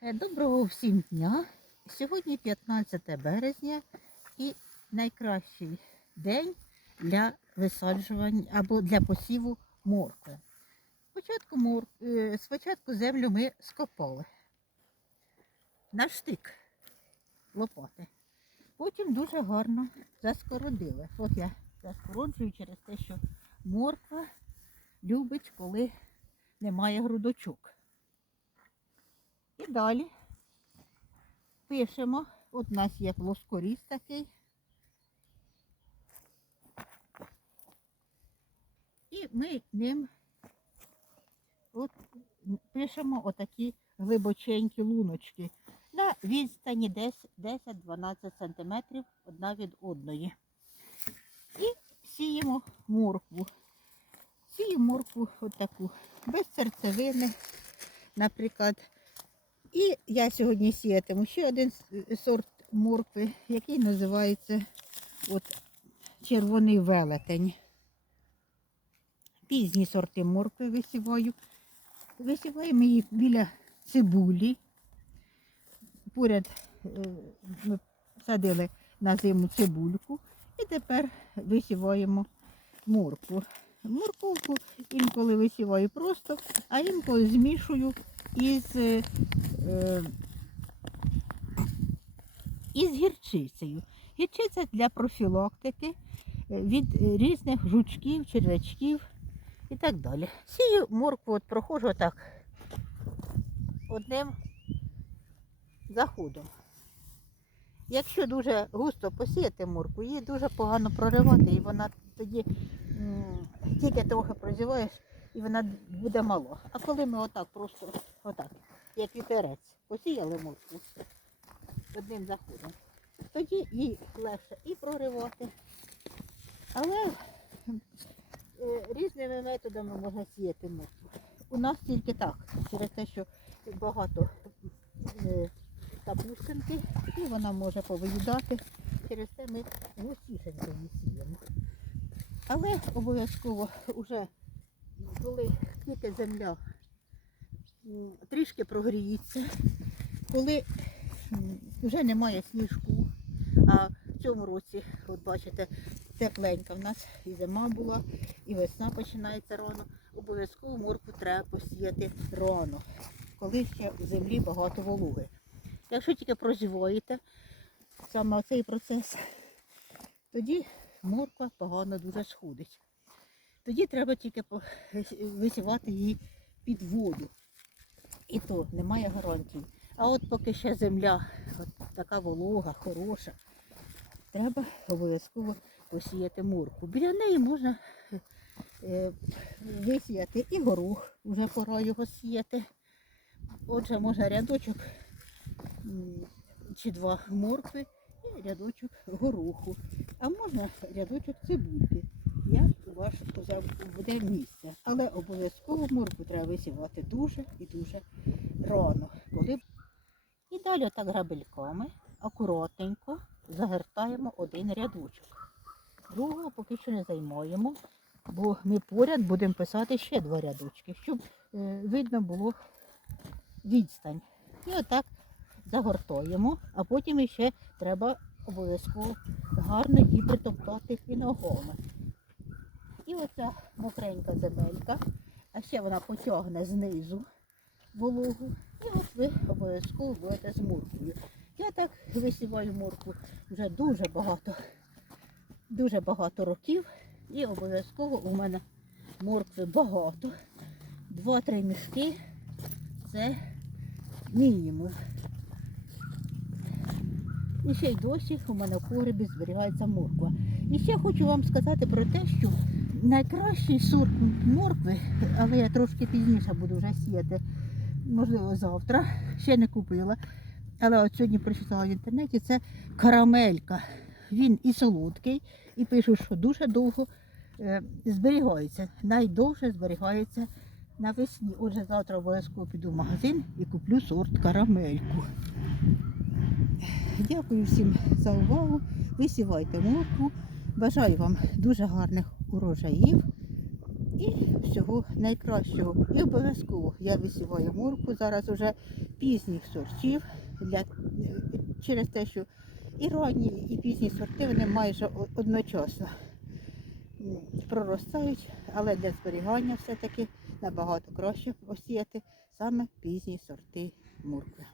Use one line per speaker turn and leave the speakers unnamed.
Е, Доброго всім дня. Сьогодні 15 березня і найкращий день для висаджування або для посіву моркви. Спочатку, мор... е, спочатку землю ми скопали на штик лопати. Потім дуже гарно заскородили. От я заскороджую через те, що морква любить, коли немає грудочок. Далі пишемо. От у нас є плоскоріз такий. І ми ним от пишемо отакі глибоченькі луночки на відстані 10-12 см одна від одної. І сіємо моркву. Сіємо моркву отаку, без серцевини, наприклад. І я сьогодні сіятиму ще один сорт моркви, який називається от, червоний велетень. Пізні сорти моркви висіваю. Висіваємо її біля цибулі. Поряд е, ми садили на зиму цибульку і тепер висіваємо моркву. Морковку інколи висіваю просто, а інколи змішую із, е, е, із гірчицею. Гірчиця для профілактики е, від різних жучків, червячків і так далі. Сію моркву от проходжу так одним заходом. Якщо дуже густо посіяти моркву, її дуже погано проривати, і вона тоді тільки трохи прозіваєш, і вона буде мало. А коли ми отак просто, отак, як вітерець, посіяли моркву одним заходом, тоді її легше і проривати. Але е, різними методами можна сіяти моркву. У нас тільки так, через те, що багато е, капустинки, і вона може повиїдати. Через це ми густішенько її сіємо. Але обов'язково вже коли тільки земля трішки прогріється, коли вже немає сніжку, а в цьому році, от бачите, тепленька в нас і зима була, і весна починається рано. Обов'язково морку треба посіяти рано, коли ще в землі багато вологи. Якщо тільки прозіваєте саме цей процес, тоді морква погано дуже сходить. Тоді треба тільки висівати її під воду. І то немає гарантій. А от поки ще земля от така волога, хороша, треба обов'язково посіяти морку. Біля неї можна е, висіяти і горох, вже пора його сіяти. Отже, можна рядочок чи два моркви і рядочок гороху. А можна рядочок цибульки. Вже буде місце. Але обов'язково моркву треба висівати дуже і дуже рано. Коли... І далі отак грабельками акуратненько загортаємо один рядочок. Другого поки що не займаємо, бо ми поряд будемо писати ще два рядочки, щоб е, видно було відстань. І отак загортаємо, а потім іще треба обов'язково гарно її притоптати і ногами. І оця мокренька земелька, а ще вона потягне знизу вологу. І от ви обов'язково будете з морквою. Я так висіваю моркву вже дуже багато, дуже багато років. І обов'язково у мене моркви багато. Два-три мішки це мінімум. І ще й досі у мене в погребі зберігається морква. І ще хочу вам сказати про те, що найкращий сорт моркви, але я трошки пізніше буду вже сіяти, можливо, завтра, ще не купила. Але от сьогодні прочитала в інтернеті, це карамелька. Він і солодкий, і пишуть, що дуже довго е, зберігається. Найдовше зберігається навесні. Отже, завтра обов'язково піду в магазин і куплю сорт карамельку. Дякую всім за увагу. Висівайте моркву. Бажаю вам дуже гарних урожаїв І всього найкращого. І обов'язково я висіваю мурку зараз уже пізніх сортів для, через те, що і ранні, і пізні сорти вони майже одночасно проростають, але для зберігання все-таки набагато краще посіяти саме пізні сорти муркви.